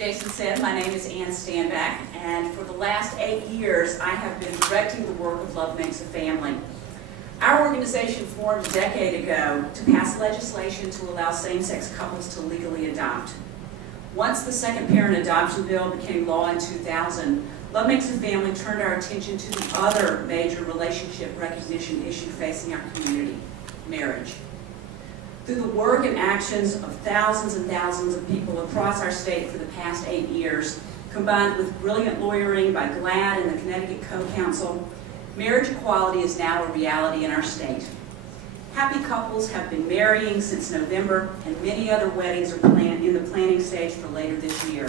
Jason said, my name is Anne Stanback, and for the last 8 years, I have been directing the work of Love Makes a Family. Our organization formed a decade ago to pass legislation to allow same-sex couples to legally adopt. Once the second parent adoption bill became law in 2000, Love Makes a Family turned our attention to the other major relationship recognition issue facing our community, marriage. Through the work and actions of thousands and thousands of people across our state for the past 8 years, combined with brilliant lawyering by GLAAD and the Connecticut Co-Counsel, marriage equality is now a reality in our state. Happy couples have been marrying since November, and many other weddings are in the planning stage for later this year.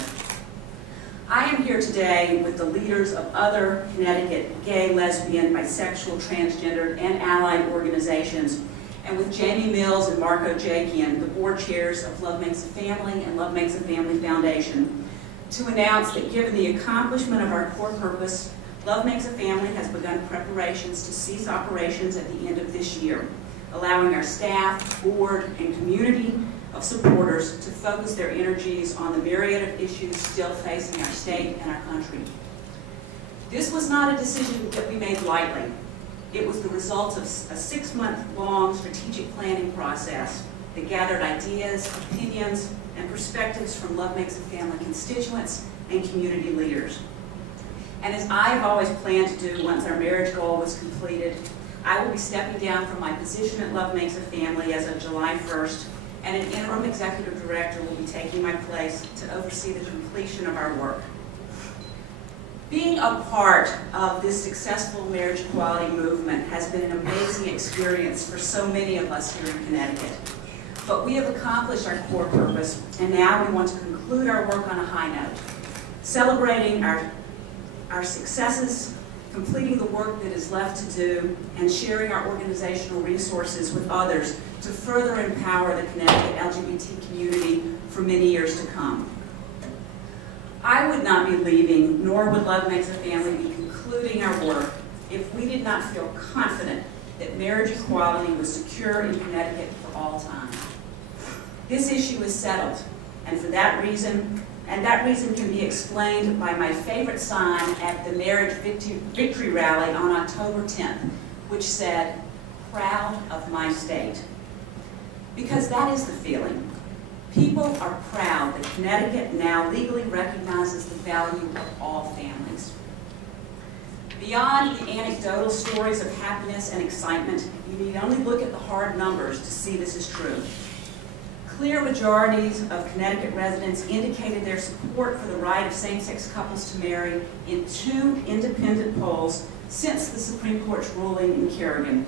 I am here today with the leaders of other Connecticut gay, lesbian, bisexual, transgendered, and allied organizations, and with Jamie Mills and Marco Jakian, the board chairs of Love Makes a Family and Love Makes a Family Foundation, to announce that given the accomplishment of our core purpose, Love Makes a Family has begun preparations to cease operations at the end of this year, allowing our staff, board, and community of supporters to focus their energies on the myriad of issues still facing our state and our country. This was not a decision that we made lightly. It was the result of a 6-month-long strategic planning process that gathered ideas, opinions, and perspectives from Love Makes a Family constituents and community leaders. And as I have always planned to do once our marriage goal was completed, I will be stepping down from my position at Love Makes a Family as of July 1st, and an interim executive director will be taking my place to oversee the completion of our work. Being a part of this successful marriage equality movement has been an amazing experience for so many of us here in Connecticut. But we have accomplished our core purpose, and now we want to conclude our work on a high note, celebrating our successes, completing the work that is left to do, and sharing our organizational resources with others to further empower the Connecticut LGBT community for many years to come. I would not be leaving, nor would Love Makes a Family be concluding our work if we did not feel confident that marriage equality was secure in Connecticut for all time. This issue is settled, and for that reason, can be explained by my favorite sign at the Marriage Victory Rally on October 10th, which said, "Proud of my state." Because that is the feeling. People are proud that Connecticut now legally recognizes the value of all families. Beyond the anecdotal stories of happiness and excitement, you need only look at the hard numbers to see this is true. Clear majorities of Connecticut residents indicated their support for the right of same-sex couples to marry in 2 independent polls since the Supreme Court's ruling in Kerrigan.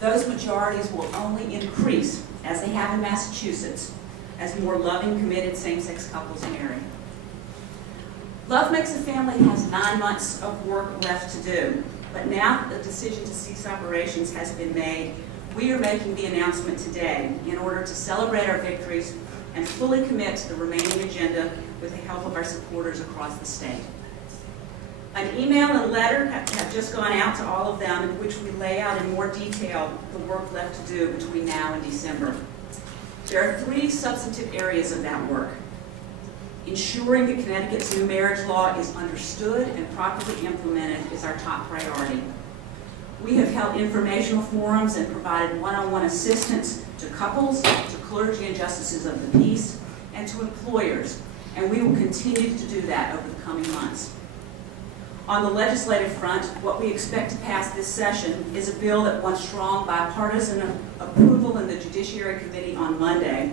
Those majorities will only increase, as they have in Massachusetts, as more loving, committed same-sex couples marry. Love Makes a Family has 9 months of work left to do, but now that the decision to cease operations has been made, we are making the announcement today in order to celebrate our victories and fully commit to the remaining agenda with the help of our supporters across the state. An email and letter have just gone out to all of them in which we lay out in more detail the work left to do between now and December. There are 3 substantive areas of that work. Ensuring that Connecticut's new marriage law is understood and properly implemented is our top priority. We have held informational forums and provided one-on-one assistance to couples, to clergy and justices of the peace, and to employers, and we will continue to do that over the coming months. On the legislative front, what we expect to pass this session is a bill that won strong bipartisan approval in the Judiciary Committee on Monday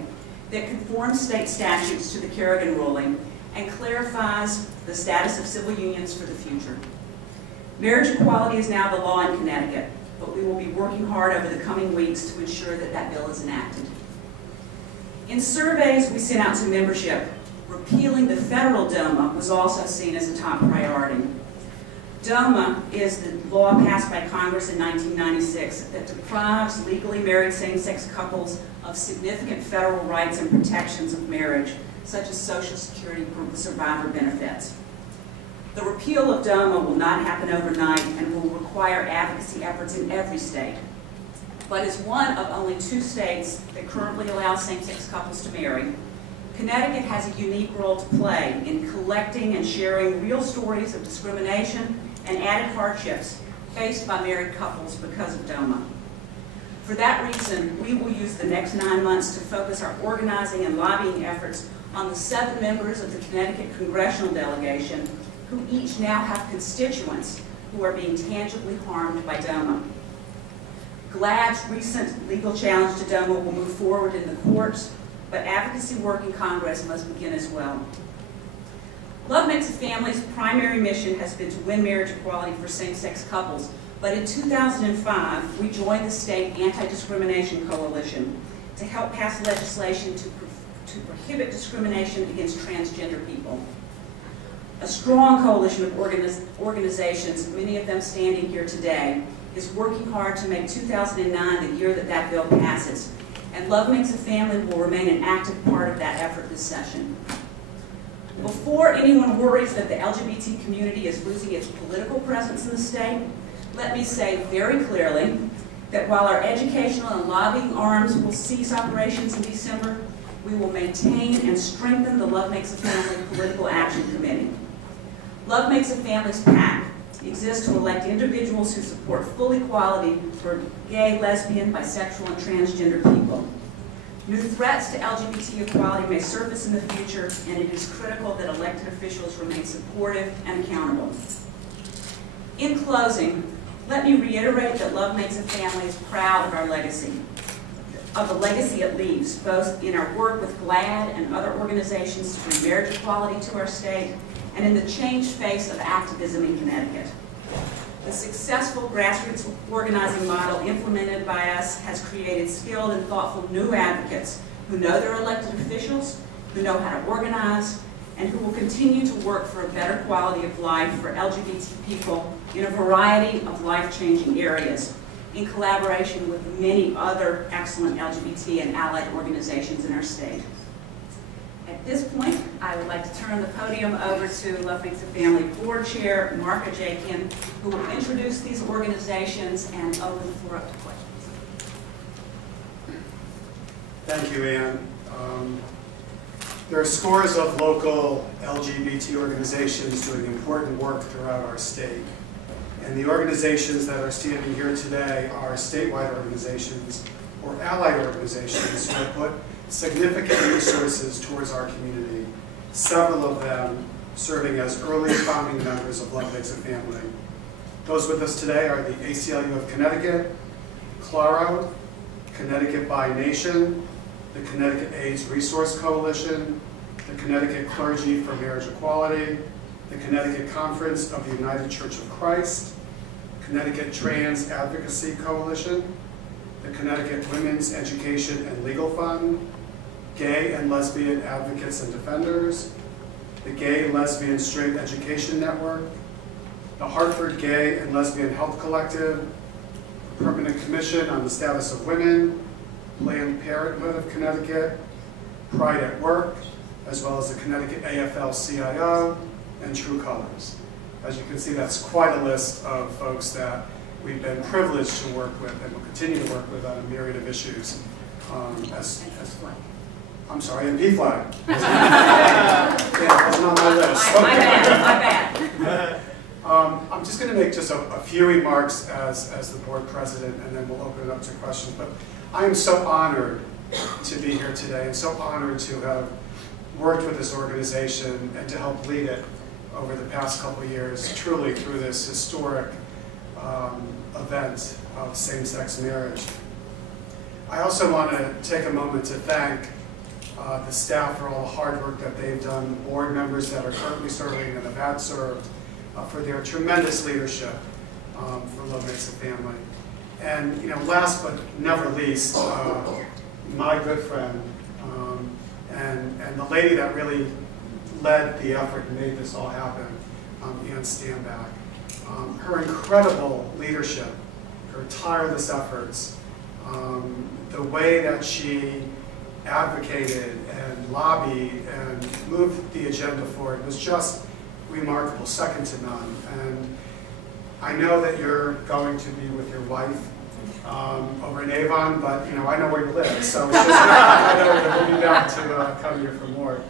that conforms state statutes to the Kerrigan ruling and clarifies the status of civil unions for the future. Marriage equality is now the law in Connecticut, but we will be working hard over the coming weeks to ensure that that bill is enacted. In surveys we sent out to membership, repealing the federal DOMA was also seen as a top priority. DOMA is the law passed by Congress in 1996 that deprives legally married same-sex couples of significant federal rights and protections of marriage, such as Social Security survivor benefits. The repeal of DOMA will not happen overnight and will require advocacy efforts in every state. But as one of only 2 states that currently allow same-sex couples to marry, Connecticut has a unique role to play in collecting and sharing real stories of discrimination and added hardships faced by married couples because of DOMA. For that reason, we will use the next 9 months to focus our organizing and lobbying efforts on the 7 members of the Connecticut congressional delegation who each now have constituents who are being tangibly harmed by DOMA. GLAAD's recent legal challenge to DOMA will move forward in the courts, but advocacy work in Congress must begin as well. Love Makes a Family's primary mission has been to win marriage equality for same-sex couples, but in 2005, we joined the State Anti-Discrimination Coalition to help pass legislation to prohibit discrimination against transgender people. A strong coalition of organizations, many of them standing here today, is working hard to make 2009 the year that that bill passes, and Love Makes a Family will remain an active part of that effort this session. Before anyone worries that the LGBT community is losing its political presence in the state, let me say very clearly that while our educational and lobbying arms will cease operations in December, we will maintain and strengthen the Love Makes a Family Political Action Committee. Love Makes a Family's PAC exists to elect individuals who support full equality for gay, lesbian, bisexual, and transgender people. New threats to LGBT equality may surface in the future, and it is critical that elected officials remain supportive and accountable. In closing, let me reiterate that Love Makes a Family is proud of our legacy, of the legacy it leaves, both in our work with GLAAD and other organizations to bring marriage equality to our state, and in the changed face of activism in Connecticut. The successful grassroots organizing model implemented by us has created skilled and thoughtful new advocates who know their elected officials, who know how to organize, and who will continue to work for a better quality of life for LGBT people in a variety of life-changing areas, in collaboration with many other excellent LGBT and allied organizations in our state. At this point, I would like to turn the podium over to Love Makes a Family Board Chair, Mark Ajakian, who will introduce these organizations and open the floor up to questions. Thank you, Anne. There are scores of local LGBT organizations doing important work throughout our state. And the organizations that are standing here today are statewide organizations or allied organizations who have put significant resources towards our community, several of them serving as early founding members of Love Makes a Family. Those with us today are the ACLU of Connecticut, Claro, Connecticut by Nation, the Connecticut AIDS Resource Coalition, the Connecticut Clergy for Marriage Equality, the Connecticut Conference of the United Church of Christ, Connecticut Trans Advocacy Coalition, the Connecticut Women's Education and Legal Fund, Gay and Lesbian Advocates and Defenders, the Gay, Lesbian, Straight Education Network, the Hartford Gay and Lesbian Health Collective, the Permanent Commission on the Status of Women, Planned Parenthood of Connecticut, Pride at Work, as well as the Connecticut AFL-CIO, and True Colors. As you can see, that's quite a list of folks that we've been privileged to work with and will continue to work with on a myriad of issues. I'm sorry, and PFLAG. Yeah, it wasn't on my list. My bad. I'm just going to make just a few remarks as the board president, and then we'll open it up to questions. But I am so honored to be here today, and so honored to have worked with this organization and to help lead it over the past couple of years, truly through this historic event of same-sex marriage. I also want to take a moment to thank the staff for all the hard work that they've done, the board members that are currently serving and have served, for their tremendous leadership for Love Makes a Family. And last but never least, my good friend and the lady that really led the effort and made this all happen, Anne Stanback. Her incredible leadership, her tireless efforts, the way that she advocated and lobbied and moved the agenda forward was just remarkable, second to none. And I know that you're going to be with your wife over in Avon, but you know, I know where you live, so it's just I know where to bring you down to come here for more.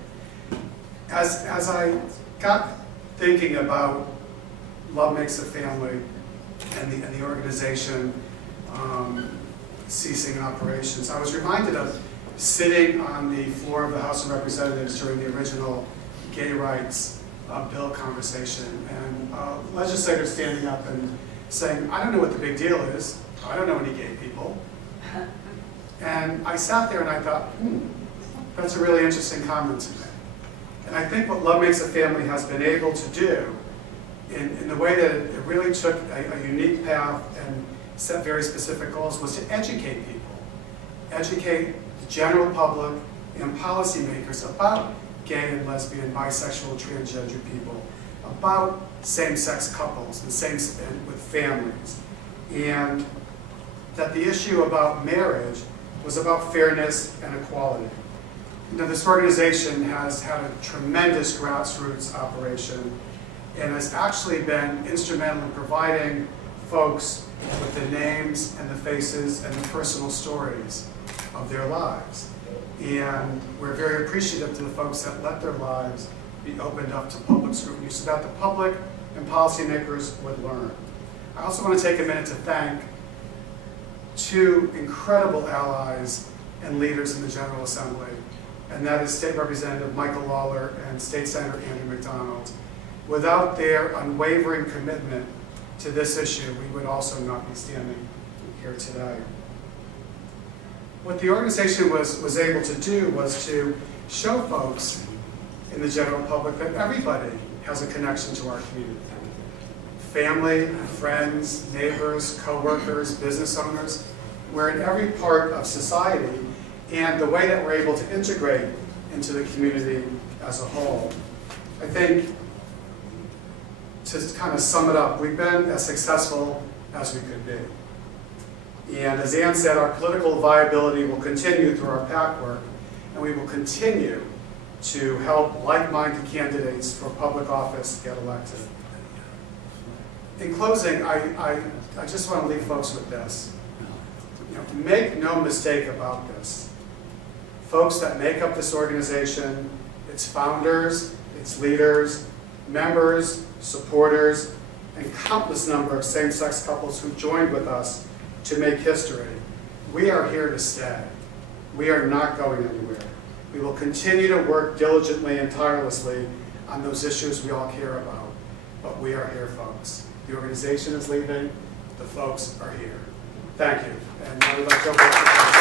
As I got thinking about Love Makes a Family and the organization ceasing operations, I was reminded of sitting on the floor of the House of Representatives during the original gay rights bill conversation, and legislators standing up and saying, I don't know what the big deal is, I don't know any gay people. And I sat there and I thought, that's a really interesting comment to make. And I think what Love Makes a Family has been able to do, in the way that it really took a unique path and set very specific goals, was to educate people. Educate the general public and policymakers about gay and lesbian, bisexual, transgender people, about same-sex couples and with families. And that the issue about marriage was about fairness and equality. You know, this organization has had a tremendous grassroots operation and has actually been instrumental in providing folks with the names and the faces and the personal stories of their lives. And we're very appreciative to the folks that let their lives be opened up to public scrutiny so that the public and policymakers would learn. I also want to take a minute to thank two incredible allies and leaders in the General Assembly, and that is State Representative Michael Lawler and State Senator Andrew McDonald. Without their unwavering commitment to this issue, we would also not be standing here today. What the organization was able to do was to show folks in the general public that everybody has a connection to our community. Family, friends, neighbors, co-workers, business owners. We're in every part of society, and the way that we're able to integrate into the community as a whole. I think, to kind of sum it up, we've been as successful as we could be. And as Anne said, our political viability will continue through our PAC work, and we will continue to help like-minded candidates for public office get elected. In closing, I just want to leave folks with this. You know, make no mistake about this. Folks that make up this organization, its founders, its leaders, members, supporters, and countless number of same-sex couples who joined with us to make history. We are here to stay. We are not going anywhere. We will continue to work diligently and tirelessly on those issues we all care about. But we are here, folks. The organization is leaving. The folks are here. Thank you. And now we'd like to open up